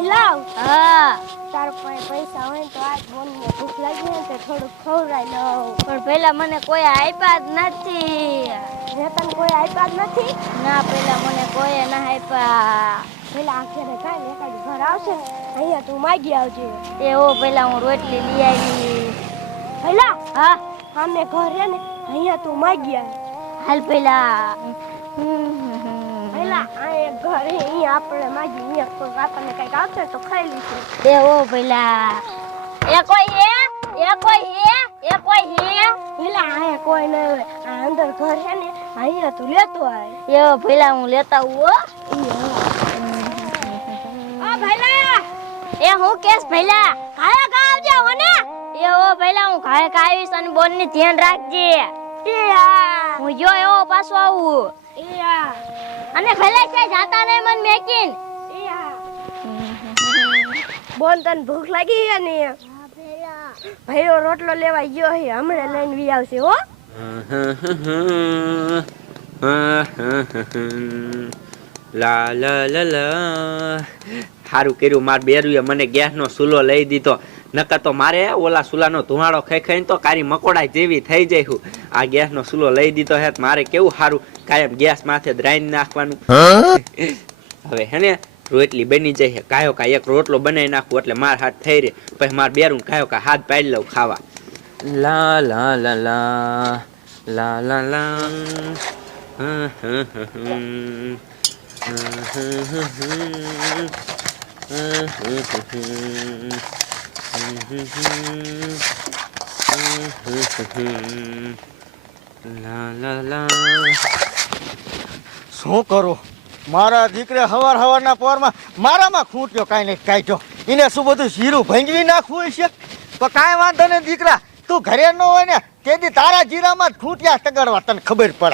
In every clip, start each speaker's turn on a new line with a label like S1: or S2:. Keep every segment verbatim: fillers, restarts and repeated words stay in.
S1: લાવ
S2: હા
S1: તાર પાસે પૈસા હોય તો આજ બોનને ભૂખ લાગી ને તે થોડું ખવડાવી લઉં
S2: પણ પેલા મને કોઈ આપ્યા જ નથી
S1: હે તને કોઈ આપ્યા જ નથી
S2: ના પેલા મને કોઈ ના આપ્યા
S1: પેલા આખરે કાંઈ ને એકાદ ઘર આવશે અહીંયા તું માગી આવજે
S2: એવો પેલા હું રોટલી લઈ આવી
S1: પેલા
S2: હા
S1: આમે ઘર હે ને અહીંયા તું માગી આવ
S2: હાલ પેલા
S1: પેલા આ એક ઘર હે અહીંયા આપણે માગી અહીંયા કોઈ આપણને કંઈક આવશે તો ખાઈ લઈશું
S2: એવો પેલા એ કોઈ હે એ કોઈ હે એ કોઈ હે
S1: પેલા આ કોઈ ન હોય આ અંદર ઘર હે ને અહીંયા તું લેતો આય
S2: એવો પેલા હું લેતા આવું હો
S1: આ ભઈલા
S2: એ હું કેસ પેલા
S1: કાયા કા આવજો હોને
S2: એવો પેલા હું ઘરે કાવીશ અને બોન ને ધ્યાન રાખજે
S1: ઈયા
S2: હું જો એવો પાછો આવું
S1: ઈયા
S2: અને પેલા છે જાતા નહીં મન મેકીન
S1: ઈયા બોન તને ભૂખ લાગી હે ને હા ભઈલા ભઈરો રોટલો લેવા ગયો હે હમણે લઈને વી આવશે હો
S3: લા લા લા લા સારું કર્યું માર બેરુએ મને ગેસનો ચૂલો લઈ દીધો નકર તો મારે ઓલા ચૂલાનો ધુમાડો ખાઈ ખાઈને તો કારી મકોડા જેવી થઈ જાય હું આ ગેસનો ચૂલો લઈ દીધો હે મારે કેવું સારું કાયમ ગેસ માથે દ્રાઈને નાખવાનું હવે હેને રોટલી બની જાય છે કાયો કા એક રોટલો બનાવી નાખું એટલે માર હાથ થઈ રે પછી માર બેરું કાયો કા હાથ પાડી લઉં ખાવા લા લા લા લા લા લા લા હા હા હા
S4: શું કરું મારા દીકરે હવાર હવારના પોરમાં મારામાં ખૂંટ્યો કાંઈ નહીં કાઢ્યો એને શું બધું જીરું ભંગવી નાખવું છે તો કાંઈ વાંધો નહીં દીકરા તું ઘરે ન હોય ને તેથી તારા જીરામાં જ ખૂંટ્યા તગડવા તને ખબર પડે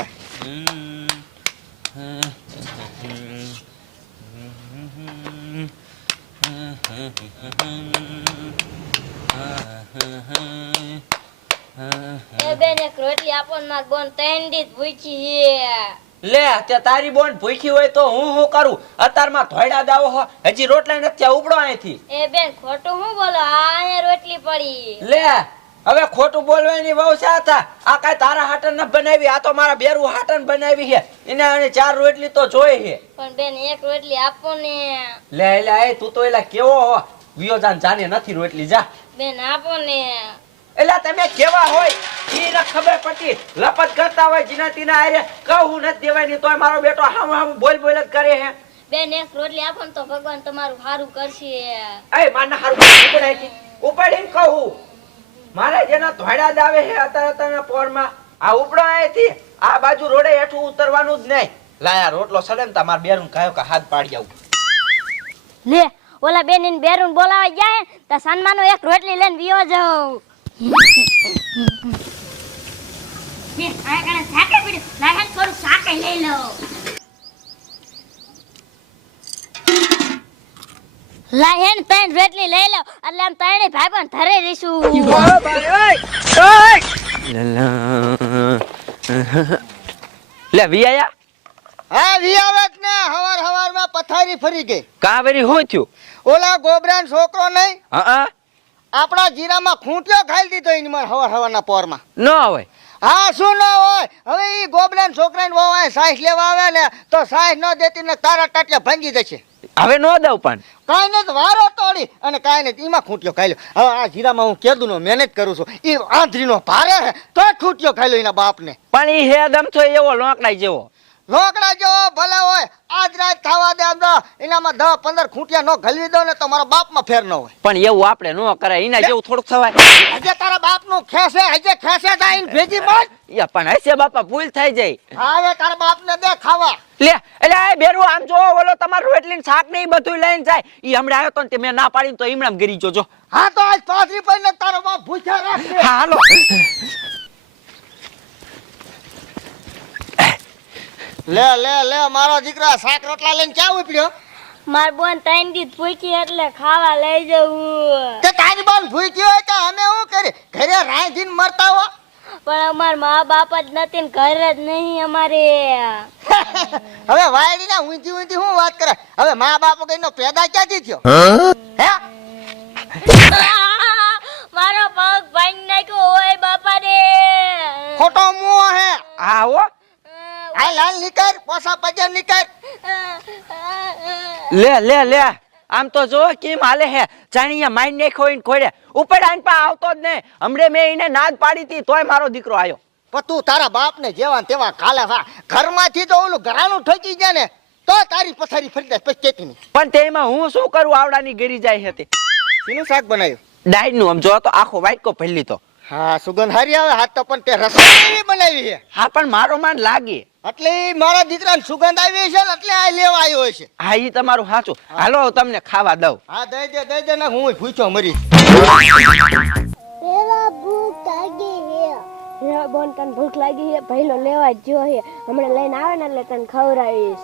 S2: એ બેન એક રોટલી આપો ને માર બોન ત્રણ દી ભૂખી હે
S3: લે તે તારી બોન ભૂખી હોય તો હું શું કરું અતારમાં ધોયડા દાવો હો હજી રોટલા નથી ઉપડો અહીંથી
S2: એ બેન ખોટું હું બોલો આ રોટલી પડી
S3: લે હવે ખોટું બોલવાની બહુ સાથા આ કાઈ તારા હાટન ન બનાવી આ તો મારા બેરું હાટન બનાવી છે એને અને ચાર રોટલી તો જોઈ છે
S2: પણ બેન એક રોટલી આપો ને
S3: લે લે એ તું તો એલા કેવો હો વિયો જાન જાને નથી રોટલી જા
S2: બેન આપો ને
S3: એલા તમે કેવા હોય ઈ ન ખબર પડી લપત કરતા હોય જીના તીના આરે કહું નથી દેવાની તોય મારો બેટો હામ હામ બોલ બોલ જ કરે હે
S2: બેન એક રોટલી આપો ને તો ભગવાન તમારું સારું કરશે
S3: એ માના હારું ઉપડાઈથી ઉપાડીને કહું મારે જેના ધોયડા દાવે હે અત્યારે અત્યારના પોરમાં આ ઉપડો આયથી આ બાજુ રોડે હેઠું ઉતરવાનું જ નહીં લાયા રોટલો સડે ને તમાર બેરું કાયો કા હાથ પાડી આવું
S2: લે ઓલા બેન ને બેરું બોલાવા જાય તો સન્માનો એક રોટલી લઈને વિયો જાવ ને આ કણે સાકે પડી લાહન થોડું સાકે લઈ લો લાહન પેન રોટલી લઈ લો એટલે આમ ત્રણે ભાઈ પણ ધરે રહીશું
S3: લે વિયા
S4: હા વિયાવત ને હવાર હવારમાં પથારી ફરી ગઈ
S3: કાવેરી હું થયું
S4: ઓલા ગોબરાન છોકરો નહીં
S3: હા
S4: આપણા જીરામાં ખૂંટ્યો ખાઈ દીધો એની માર હવાર હવારના પોરમાં
S3: ન હોય
S4: હા શું ન હોય હવે ઈ ગોબરાન છોકરાને વહુ આ સાઈસ લેવા આવે ને તો સાઈસ ન દેતી ને તારા ટાટિયા ભાંગી જશે
S3: હવે નો દઉં પણ
S4: કાંઈ નથી વારો તોડી અને કાંઈ નથી એમાં ખૂંટ્યો ખાઈ લો હવે આ જીરામાં હું કેદું નો મહેનત કરું છું એ આંધળીનો ભારે હે તો ખૂંટ્યો ખાઈ લો એના બાપને
S3: પણ ઈ હે દમ તો એવો લોકડા જેવો
S4: લોકડા જેવો ભલે હોય આજ રાત થવા દે આમ તો એનામાં દસ પંદર ખૂંટિયા નો ઘલવી દો ને તો મારા બાપમાં ફેર ન હોય
S3: પણ એવું આપણે ન કરાય એના જેવું થોડુંક થવાય
S4: હજે તારા બાપનું ખેસે હજે ખેસે જાય ને ભેજી બોલ
S3: યા પણ હશે બાપા ભૂલ થઈ જાય
S4: હવે તારા બાપને દે ખાવા
S3: લે એટલે આ બેરું આમ જો ઓલો તમારું રોટલી શાક ને ઈ બધું લઈને જાય ઈ હમણાં આવ્યો તો ને તે મેં ના પાડીને તો ઈમણામ ગરી જોજો
S4: હા તો આજ પાથરી પડીને તારો બાપ ભૂખ્યા રાખશે
S3: હા હાલો
S4: લે લે લે મારો દીકરા શાક રોટલા લઈને ક્યાં ઉપડ્યો
S2: માર બોન ત્રણ દી ભૂખી એટલે ખાવા લઈ જવું
S4: તે તારી બોન ભૂખી હોય તો અમે શું કરી ઘરે રાંધીને મરતા હો
S2: પણ અમાર મા બાપ જ નથી ને ઘર જ નહીં અમારે.
S4: હવે વાયડી ના ઊંધી ઊંધી હું વાત કરે. હવે મા બાપ કઈનો પેદા ક્યાંથી થયો હે?
S2: મારો પગ ભાંગી નાખ્યો હોય બાપા રે.
S4: ખોટો મુઓ હે.
S3: હા હો
S4: આ લાલ નીકળ પોસા પજર નીકળ.
S3: લે લે લે આમ તો જો કેમ હાલે હે જાણીયા માઈન નાખ્યો ઈને ખોડે ઉપર આઈન પા આવતો જ નહીં. હમણે મેં એને નાદ પાડી હતી તોય મારો દીકરો આવ્યો.
S4: પણ તું તારા બાપ ને જેવા ને તેવા કાલે હા ઘરમાંથી તો ઓલું ઘરાનું ઠકી જાય ને તો તારી પથારી ફરી જાય પછી કેતી નહીં.
S3: પણ તેમાં હું શું કરું આવડાની ગરી જાય હતી.
S4: શીનું શાક બનાવ્યું?
S3: ડાઈડ નું આમ જો તો આખો વાટકો ભરી તો.
S4: હા સુગંધ હારી આવે હાથ તો પણ તે રસોઈ બનાવી છે.
S3: હા પણ મારો માન લાગે
S4: એટલે ઈ મારા દીકરાને સુગંધ આવી છે ને એટલે આ લેવા આવ્યો છે.
S3: હા ઈ તમારું સાચું. હાલો હું તમને ખાવા દઉં.
S4: હા દઈ દે દઈ દે ને હું ભૂખ્યો મરી.
S1: પેલા ભૂખ લાગી હે. હે બોન તને ભૂખ લાગી હે ભઈલો લેવા જ જો હે. હમણાં લઈને આવે ને એટલે તને ખવડાવીશ.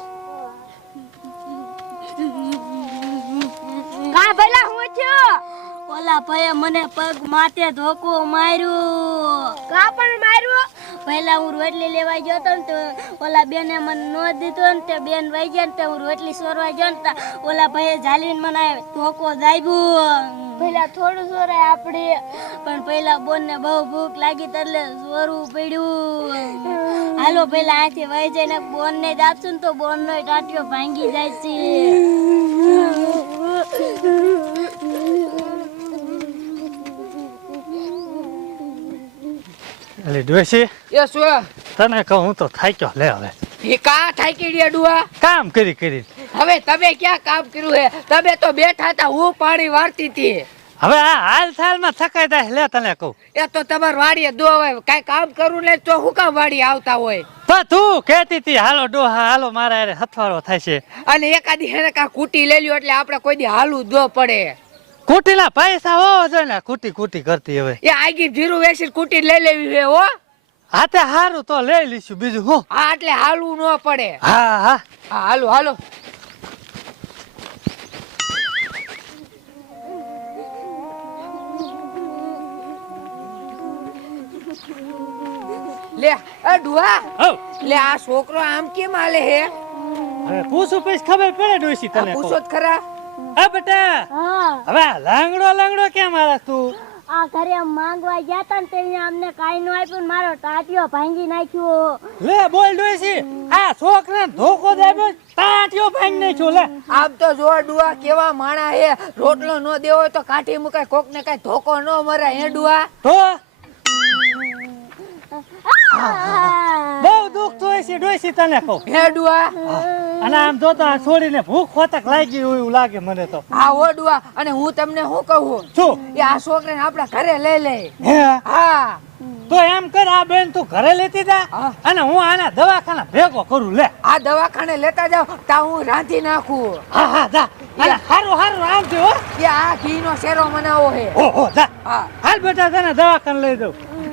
S1: કા ભઈલા હું છું?
S2: ઓલા ભાઈએ મને પગ માથે ધોકો માર્યો.
S1: કા પણ માર્યું?
S2: પહેલા હું રોટલી લેવા ગયો તો ને તો ઓલા બેને મને નો દીધો ને તે બેન વહી ગયા ને તે હું રોટલી સોરવા ગયો ને તા ઓલા ભાઈએ ઝાલીને મને ધોકો દાબ્યો.
S1: ભઈલા થોડું સોરાય આપણે.
S2: પણ પહેલા બોન ને બહુ ભૂખ લાગી એટલે સોરવું પડ્યું. હાલો પહેલા અહીંથી વહી જઈને બોન ને જ આપશું ને તો બોન નો ટાટિયો ભાંગી જાય છે.
S5: અલે ડોશી
S6: એ શું
S5: તને કહું હું તો થાક્યો લે હવે
S6: એ કા થાકી રહ્યા ડુઆ?
S5: કામ કરી કરી
S6: હવે તમે ક્યાં કામ કર્યું હે? તમે તો બેઠા હતા, હું પાણી વાળતી હતી.
S5: હવે આ હાલ થાલમાં થકાઈ જાય લે તને કહું.
S6: એ તો તમારે વાડીએ દોવાય કઈ કામ કરવું ને તો હું કામ વાડી આવતા હોય?
S5: તો તું કહેતી હતી હાલો ડોહા હાલો મારા હારે હથવારો થાય છે
S6: અને એકાદી હેને કા કૂટી લઈ લ્યો એટલે આપણે કોઈ દી હાલું દો પડે.
S5: કુટીલા પૈસા હોવો જોઈએ ને કુટી કુટી કરતી હવે.
S6: એ આગી જીરું વેસી કૂટી લઈ લેવી છે હો.
S5: હા તે હારું તો લઈ લઈશું બીજું હું.
S6: હા એટલે હાલવું ન પડે.
S5: હા હા
S6: હા હાલો હાલો. લે એ ડુઆ
S5: હો
S6: લે આ છોકરો આમ કેમ હાલે હે?
S5: હવે પૂછું પછી ખબર પડે ડોશી
S6: આ
S5: તને
S6: પૂછો જ ખરા.
S5: હા બેટા
S2: હા
S5: હવે આ લાંગડો લાંગડો કેમ હાલે તું?
S2: આ ઘરે માંગવા ગયા તા ને તે અમને કાઈ ન આપ્યું ને મારો ટાટિયો ભાંગી નાખ્યો.
S5: લે બોલ ડોશી આ છોકરાને ધોકો દેવો તાંટિયો ભાંગી નાખ્યો લે.
S6: આમ તો જો ડુઆ કેવા માણા હે, રોટલો નો દેવો હોય તો કાઠી મુકાય, કોક ને કઈ ધોકો ન મરાય હે ડુઆ.
S5: તો બહુ દુઃખ થાય છે ડોશી તને કહું.
S6: હે ડુઆ.
S5: અને આમ જોતા છોડીને ભૂખ ખોતક લાગી હોય એવું લાગે મને તો.
S6: હા હો ડુઆ. અને હું તમને શું કહું,
S5: શું
S6: એ આ છોકરાને આપડા ઘરે લઈ લે.
S5: હે
S6: હા
S5: તો એમ કર આ બેન તું ઘરે લેતી જા
S6: હા.
S5: અને હું આના દવાખાના ભેગો કરું લે.
S6: આ દવાખાને લેતા જાવ તા હું રાંધી નાખું.
S5: હા હા જા અને હારું હારું આવજો હો.
S6: કે આ ઘી નો શેરો મનાવો હે.
S5: ઓહો જા
S6: હા
S5: હાલ બેટા તને દવાખાને લઈ દઉં.